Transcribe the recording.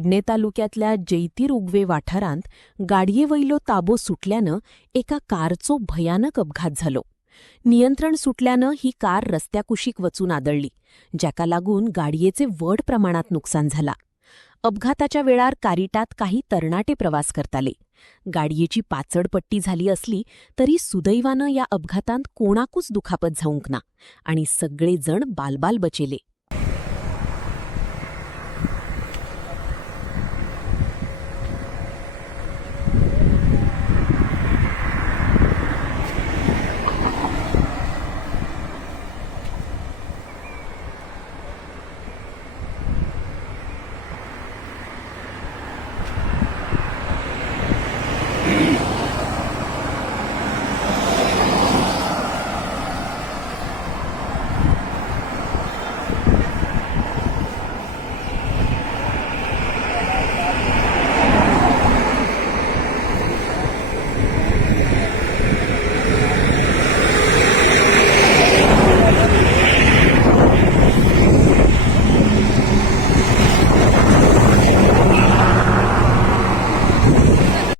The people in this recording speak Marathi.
पेडणे तालुक्यातल्या जैतीर उगवे वाठारांत गाडये ताबो सुटल्यानं एका कारचो भयानक अपघात जालो. नियंत्रण सुटल्यानं ही कार रस्त्याकुशीक वचून आदळली, जाका लागून गाडयेचे व्हड प्रमाणात नुकसान झाला. अपघाताच्या वेळार कारिटात काही तरणाटे प्रवास करताले. गाडयेची पाचड पट्टी झाली असली तरी सुदैवानं या अपघातांत कोणाकूच दुखापत जावंक ना आणि सगळे जण बालबाल बचेले.